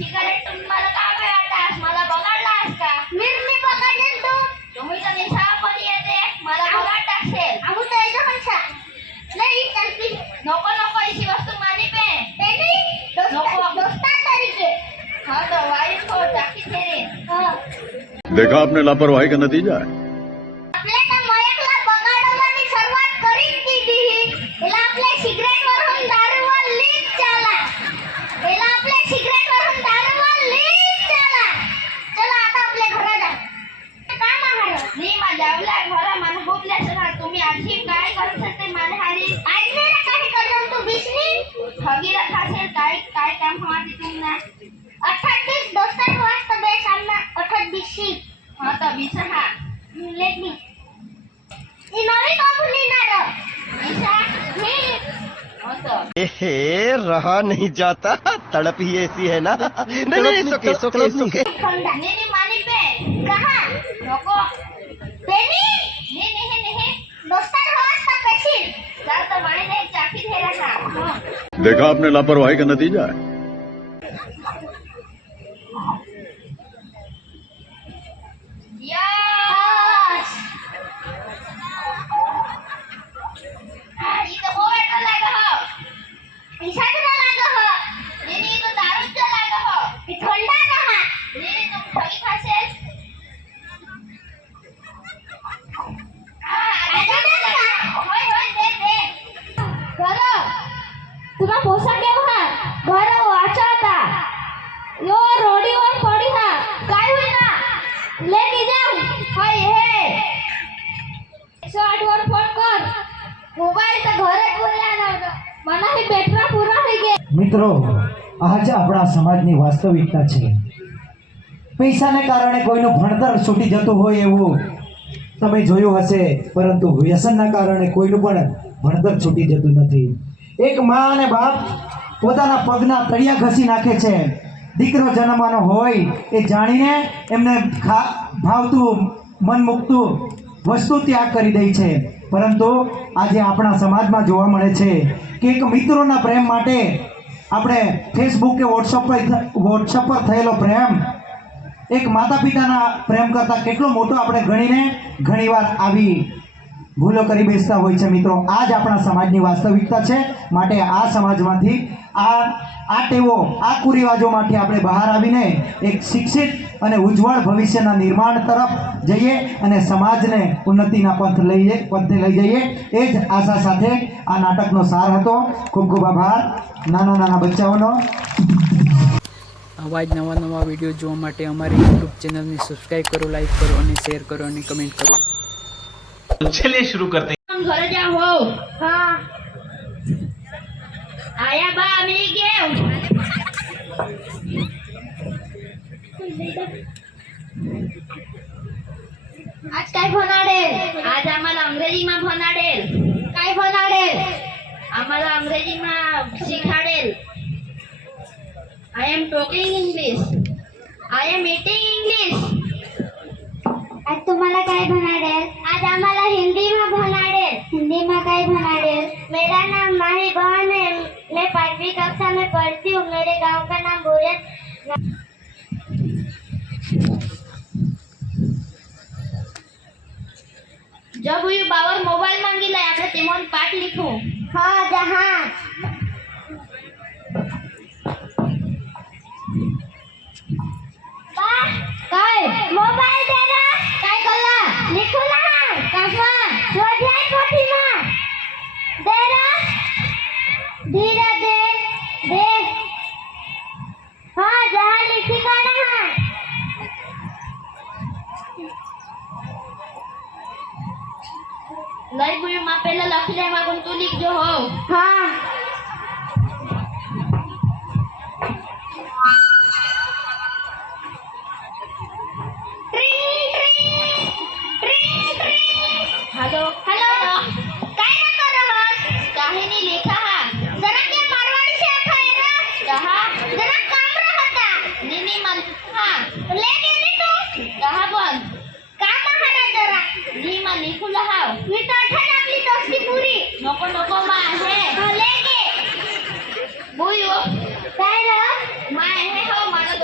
Cigarette तुम्ही मला का वाटास? मला बघाडलास का? मी बघाडेल तू. तुम्ही तर निशा पण येते मला बघाड टाकसेल. आम्ही तर येतो म्हणसा. नाही कल्पी नको नको इसी वस्तू मानी पे. बेबी नको दोस्ता तरीके. हां तो वाईस को टाकी तेरे. हां देखा आपने लापरवाही का नतीजा है। आपल्या त्या मयकला बघाडવાની શરૂઆત કરી દીધી. એલા આપણે સિગરેટ વरून दारूवर लीक ચાલા. એલા આપણે સિગરેટ वरून दारूवर लीक ચાલા. चला आता आपल्या घरात जा. काम आहे मी माझ्यावला घरा मला बोलल्यास ना तुम्ही आधी काय करत ते मला हारी आज नाही काही करतो तू बिसनी ठगीला खासेल काय काय काम हमारी तुमना 28 दोस्तान वाजता बे सामना 28 हां तर 20 हा लेट मी ये नवी कंपनी ना रो ऐसा हे हां तो एहे रहा नहीं जाता तड़प ही ऐसी है ना नहीं नहीं सुके नहीं मानी पे कहां नको बेनी नहीं दोस्तान वाजता पेशील तर तो माने ने चाकी दे रहा हां देखा आपने लापरवाही का नतीजा है। यस ई तो बोवेट लागा हो ईशान लागा हो नहीं तो दारू च लागा हो ई ठंडा रहा नहीं तुम ठगी खासेल होय दे घर तुला पोसा केव हा घर वाचता यो रोडीवर पडी हा काय होईना लेके जाऊ होय हे 108 वर फोन कर मोबाईल तर घरे बोलल्या नव्हतं मला ही बेटरा पूरा થઈ ગઈ મિત્રો આજ આપણા સમાજની વાસ્તવિકતા છે પૈસાને કારણે કોઈનું ભણતર છૂટી જતું હોય એવું તમે જોયું હશે પરંતુ વ્યસનના કારણે કોઈનું પણ ભણતર છૂટી જતું નથી એક મા અને બાપ પોતાના પગના તળિયા ઘસી નાખે છે દીકરો જન્મવાનો હોય એ જાણીને એમને ભાવતું મન મૂકતું વસ્તુ ત્યાગ કરી દે છે પરંતુ આજે આપણા સમાજમાં જોવા મળે છે કે એક મિત્રોના પ્રેમ માટે આપણે ફેસબુક કે વોટ્સઅપ પર થયેલો પ્રેમ એક માતા પિતાના પ્રેમ કરતાં કેટલો મોટો આપણે ગણીને ઘણીવાર આવી ભૂલો કરી બેસતા હોય છે મિત્રો આ જ આપણા સમાજની વાસ્તવિકતા છે માટે આ સમાજમાંથી આ ટેવો આ કુરિવાજોમાંથી આપણે બહાર આવીને એક શિક્ષિત અને ઉજ્જવળ ભવિષ્યના નિર્માણ તરફ જઈએ અને સમાજને ઉન્નતિના પંથે લઈ જઈએ એ જ આશા સાથે આ નાટકનો સાર હતો ખૂબ ખૂબ આભાર નાના બચ્ચાઓનો આવા જ નવા વિડીયો જોવા માટે અમારી યુટ્યુબ ચેનલને સબસ્ક્રાઈબ કરો લાઈક કરો અને શેર કરો અને કમેન્ટ કરો चलिए शुरू करते हैं। हम घर जा हो हाँ आया बा मिल गए आज काय भनाडेल आज आम्हाला अंग्रेजी में भनाडेल काय भनाडेल आम्हाला अंग्रेजी में शिकाडेल I am talking English I am eating English आज तुम्हाला काय भनाडेल आज आम्हाला हिंदी में भनाडेल हिंदी में काय भनाडेल मेरा नाम माही बहन है मैं 5वीं कक्षा में पढ़ती हूँ मेरे गांव का नाम बुरेन जब ये बाबर मोबाइल मांगीला આપણે તેમાં પાઠ લીખું હા જહાજ बा काय मोबाइल दे ना काय कल्ला लिखू ना कसमा स्वाध्याय पोथी में दे ना धीरे दे हाँ जहाँ लिखी का ना लई बुई माँ पहले लख ले माँ तू लिख जो हो हाँ हेलो हेलो काय ना कर रहस काहे नहीं लिखा है जरा के मारवाड़ी से आखा है ना कहा जरा काम रहता नीनी मन हां ले गेली तू कहा बोल काम आहे जरा नी मन लिखू लहाव मी तो आठवण आपली दोस्ती पुरी नको नको मा आहे ले गे बुयो काय रे मा आहे हो मला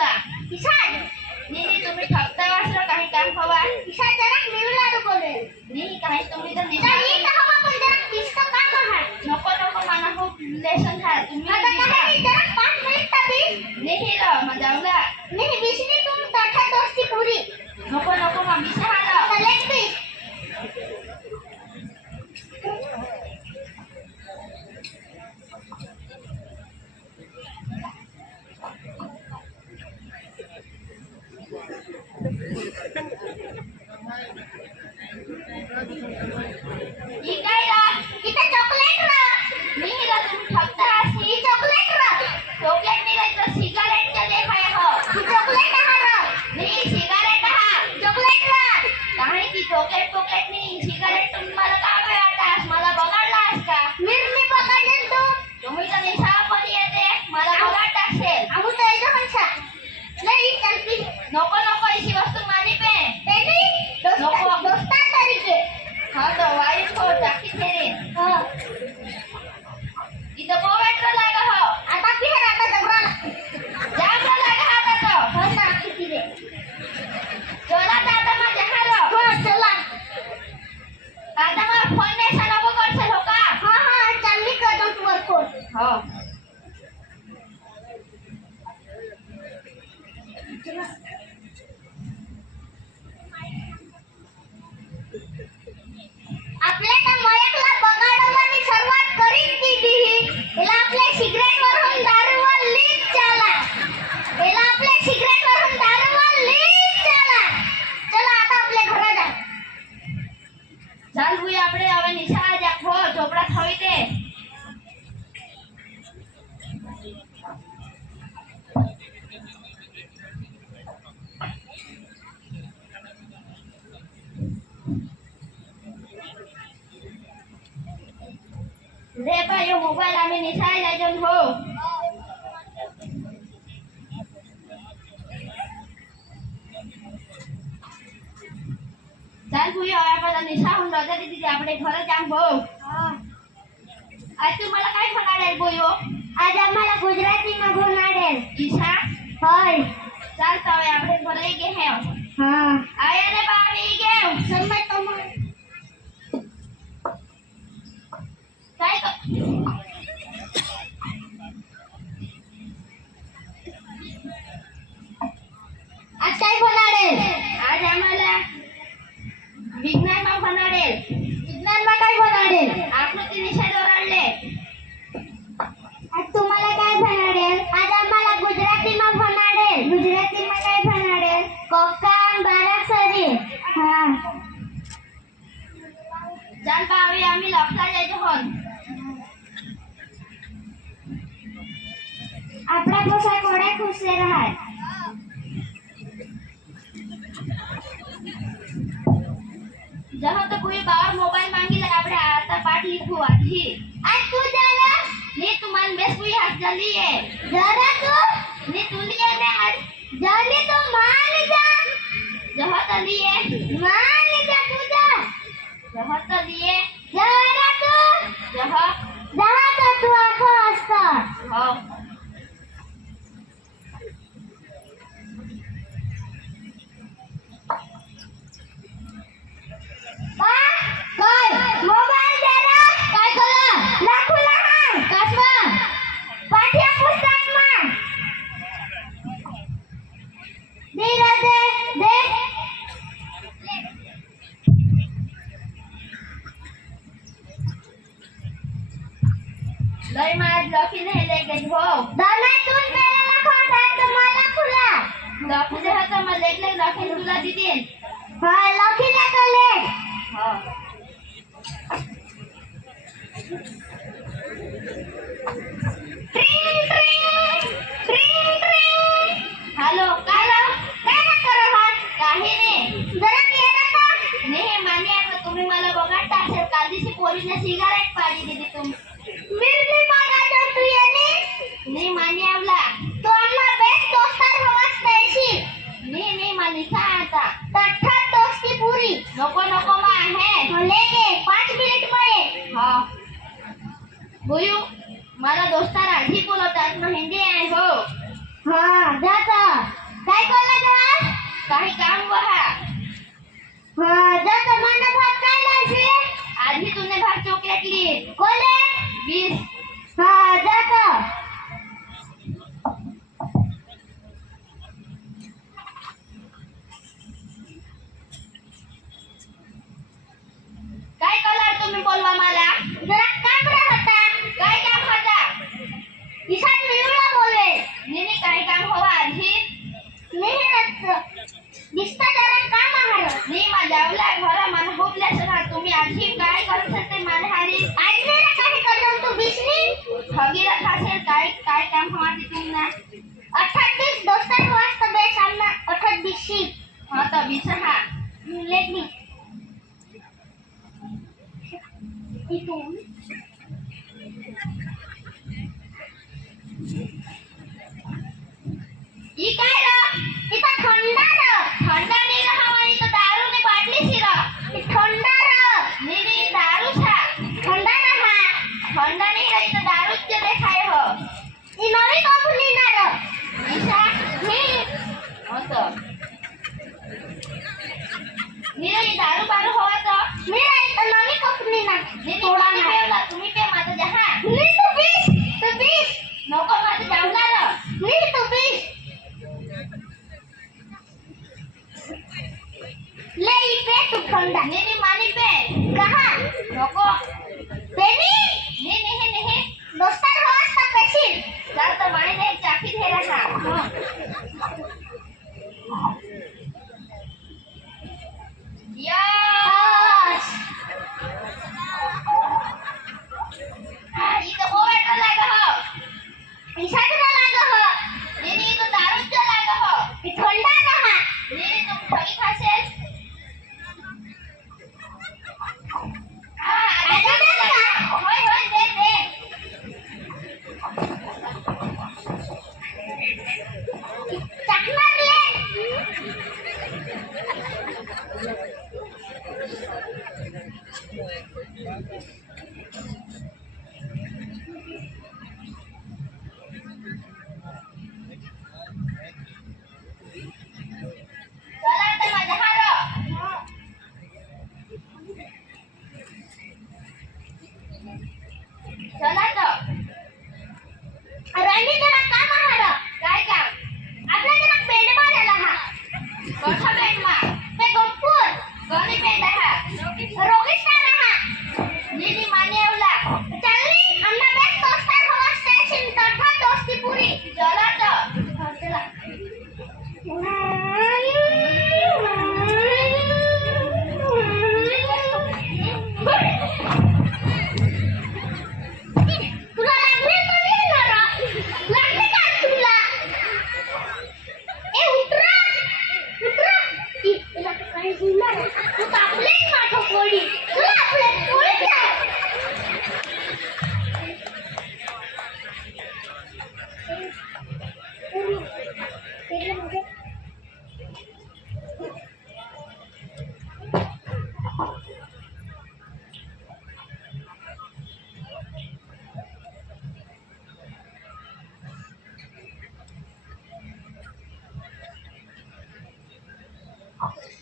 आवला किसान नी तुम्ही ठगता वासरा काही काम हवा किसान जरा मिळला रुकोले नी काही तुम्ही तर नाही तर हवा पण जरा किसका काम आहे नको नको माना हो लेसन है तुम्ही आता काही जरा 5 मिनिट तरी नाही रा मजावला नाही बिसली तुम तठा दोस्ती पुरी नको नको मा बिसहाला चलेच बी ये काय रा इथे चॉकलेट रा नाही रा तुम्ही ठगता ही चॉकलेट रा चॉकलेट नाही काय तर सिगारेट चे देखाय हो ही चॉकलेट हा रा नाही सिगारेट हा चॉकलेट रा काही की चॉकलेट नाही सिगारेट तुम्हाला काय वाटतं मला बघाडलास का मी बघाडेल तू तुम्ही तर निशा पण येते मला बघाडता असेल आम्ही तर येतो हंसा नाही चलती नको नको इसी वस्तू मानी पे बेबी नको दोस्ता तरीके हाँ तो वाइफ को जाकी तेरे हाँ इधर वो बैठ लगा हो आता फिर आता जबरा जबरा लगा आता तो हाँ जाकी तेरे चला दादा माँ जहाँ लो हाँ चला दादा माँ फोन में साला वो कर से होगा हाँ हाँ चलनी कर दो तू वर्क हाँ आपल्या त्या मयकला बगाडવાની શરૂઆત કરી જ દીધી એટલે આપણે સિગરેટ વરહમ દારૂવા લીક ચાલા એટલે આપણે સિગરેટ વરહમ દારૂવા લીક ચાલા ચલો आता आपल्या घरा जा ચાલ ભઈ આપણે હવે નિશા જાખો ચોપડા થવી દે रे भाई मोबाइल आम्ही निशाय जायजन हो चाल भूई હવે આપણે નિશા હું રજા દીધી આપણે ઘરે જામ ભો आज तू मला काय भणाडेल बोयो आज आम्हाला गुजरातीમાં भणाडेल ईशा होय ચાલ તો હવે આપણે ઘરે ગે હે હા આયા ને બાવી गे સમય તો काय आज काय भणाडेल आज आम्हाला विज्ञानमा भणाडेल विज्ञानमा काय भणाडेल आकृती निशा दोराडले आज तुम्हाला काय भणाडेल आज आम्हाला गुजरातीમાં भणाडेल गुजरातीમાં काय भणाडेल कोकाम बारासरी हां चाल बावी आम्ही लक्षला जायचो होन आपला पोसा कोड्या खुशे राहत जहाँ तो कोई बार मोबाइल मांगी लगा આપણે आता पाठ लिखू आधी आज तू जाला ने तुमान बेस कोई हाथ जल्दी है जरा तू ने तू लिए ने आज जल्दी तो मान जा जहाँ तो लिए मान जा तू जा जहाँ तो लिए जरा तू जहाँ तो तू आखो असता हाँ काय मोबाईल दे रे काय कला लाखू लहान कसवा पाठ्य पुस्तकમાં दे रे दे लय मार लखी नाही लेके हो दाना तू मेरे लखो तो मला खुला लखू जे होता मला लेके लखी तुला दीदी हां लखी लेके ले हां हेलो काय करा हात काही नाही जरा केला का नाही मान्य आहे तुम्ही मला बघाडता असेल काल दिवशी पोरीने सिगारेट पाडी दिली तुम्ही मिरली मागायचं तू येणे नाही मान्य आवला तो आम्हा बेस्ट दोस्तार हवाच तैशी नहीं मानिसा आता तठा दोस्ती पूरी नको नको मा है लेके 5 मिनिट मध्ये हां बोलू मला दोस्तार आधी बोलतात ना हिंदी आहे हो हां जाता आजी काय करत होते मालहारी आज मेरा काही करतो तू बिसनी ठगीला खासेल काय काम हमारी तुमना 28 दोस्तार वास्ता बे सामना 28 हां तो 20 हा लेट मी इथून ई काय र इथं थंडा नाही रहा इथं दारू ने बाटली सी र थंडा र नहीं दारू था थंडा रहा थंडा नहीं रही तो दारू के देखाए हो ई नवी कंपनी ना र ऐसा हां तो नहीं दारू बारू हो तो मेरा इथं नवी कंपनी ना थोडा ना तुम्ही पे माझं जहा नहीं तो 20 नको माझं जाऊला र नहीं तो 20 ले पे तू ठंडा नहीं मानी पे कहाँ नको पेनी नहीं दोस्तार होस का पेशील चल तो माने ने चाकी दे रहा यस ये तो बहुत लगा हो ऐसा तो लगा हो नहीं तो दारू तो लगा हो ये ठंडा कहाँ नहीं तुम ठगी खासे चला तो राणी जरा काम आहार काय काम आपल्या जरा पेंड मारायला हा कसा पेंड मा पे गप्पूर कोणी पेंड हा रोगीच ना हा नीनी मानेवला चलनी अन्ना बेस्ट दोस्तार हवा स्टेशन तठा दोस्ती पुरी चला तो चला तुला लागले नाही ना लागले का तुला ए उतरा तुला काय बोलणार तू आपले माठो कोडी तुला आपले कोडी काय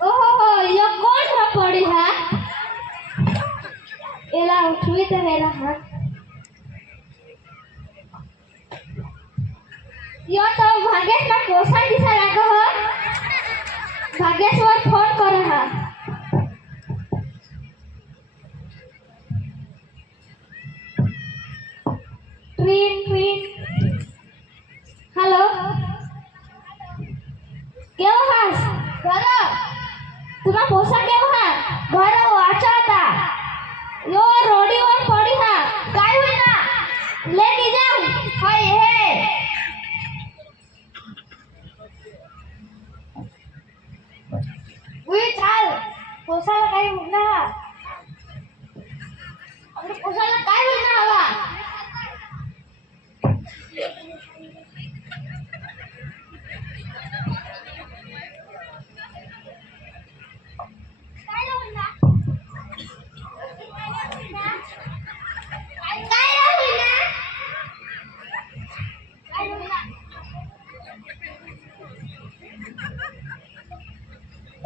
ओहो ये कौन सा पड़ी है एला उठवी तो है रहा यो तो भाग्येश ना पोसा दिसा लागा हो भाग्येश्वर फोन कर रहा ट्रीन हेलो केव हास घर तुला पोसा केव हा घर वाचता यो रोडीवर पडी हा काय होईना ले की जाऊ हाय हे उई चाल पोसाला काय होईना आपल्या पोसाला काय होईना हवा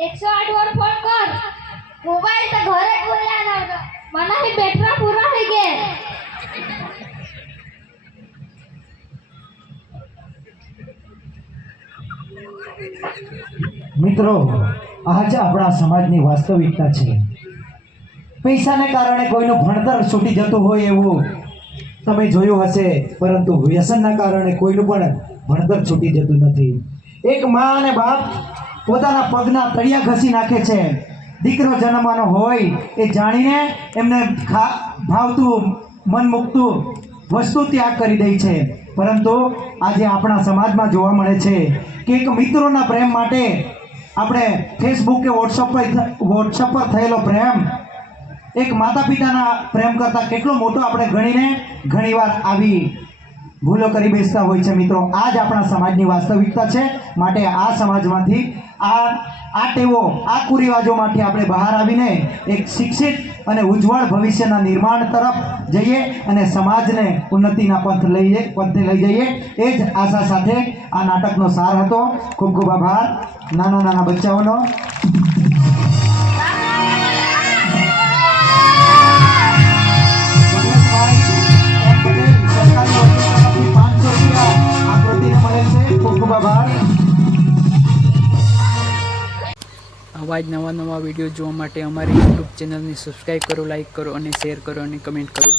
एकशे 8 वर फोन कर मोबाईल तर घरात बोलला ना मला ही बेटरा पुरा होई गे મિત્રો આજે આપણા સમાજની વાસ્તવિકતા છે પૈસાને કારણે કોઈનું ભણતર છૂટી જતું હોય એવું તમે જોયું હશે પરંતુ વ્યસનના કારણે કોઈનું પણ ભણતર છૂટી જતું નથી એક મા અને બાપ પોતાના પગના તળિયા ઘસી નાખે છે દીકરો જન્મવાનો હોય એ જાણીને એમને ભાવતું મન મૂકતું વસ્તુ ત્યાગ કરી દે છે, પરંતુ આજે આપણા સમાજમાં જોવા મળે છે કે એક મિત્રોના પ્રેમ માટે આપણે ફેસબુક કે વોટ્સઅપ પર થયેલો પ્રેમ એક માતા પિતાના પ્રેમ કરતાં કેટલો મોટો આપણે ગણીને ઘણીવાર આવી ભૂલો કરી બેસતા હોય છે. મિત્રો, આ જ આપણા સમાજની વાસ્તવિકતા છે. માટે આ સમાજમાંથી આ ટેવો, આ કુરિવાજોમાંથી આપણે બહાર આવીને એક શિક્ષિત અને ઉજ્જવળ ભવિષ્યના નિર્માણ તરફ જઈએ અને સમાજને ઉન્નતિના પથે લઈ જઈએ. એ જ આશા સાથે આ નાટકનો સાર હતો. ખૂબ ખૂબ આભાર નાના બચ્ચાઓનો. આવા જ નવા વિડીયો જોવા માટે અમારી યુટ્યુબ ચેનલને સબસ્ક્રાઈબ કરો, લાઈક કરો અને શેર કરો અને કમેન્ટ કરો.